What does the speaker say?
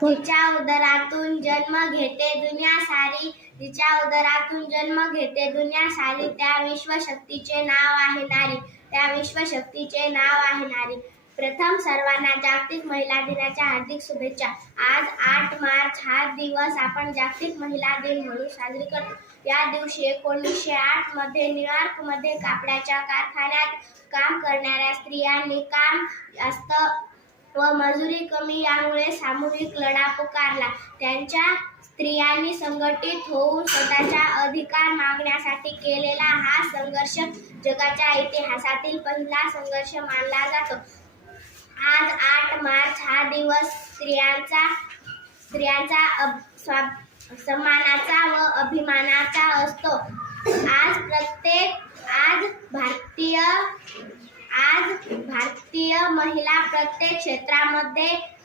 तिच्या उदरातून जन्म घेते दुनिया सारी. तिच्या उदरातून जन्म घेते दुनिया सारी. त्या विश्वशक्तीचे नाव आहे नारी. त्या विश्वशक्तीचे नाव आहे नारी. प्रथम सर्वांना जागतिक महिला दिनाच्या हार्दिक शुभेच्छा. आज आठ मार्च हा दिवस आपण जागतिक महिला दिन म्हणून साजरी करतो. या दिवशी एकोणीसशे आठमध्ये न्यूयॉर्कमध्ये कापडाच्या कारखान्यात काम करणाऱ्या स्त्रियांनी काम जास्त व मजुरी कमी यामुळे सामूहिक लढा पुकारला. त्यांच्या स्त्रियांनी संघटित होऊन स्वतःचा अधिकार मागण्यासाठी केलेला हा संघर्ष जगाच्या इतिहासातील पहिला संघर्ष मानला जातो. आज आठ मार्च हा दिवस स्त्रियांचा स्त्रियांचा अभ- स्वा- व अभिमानाचा असतो. आज प्रत्येक आज भारतीय भारतीय महिला प्रत्येक क्षेत्रामध्ये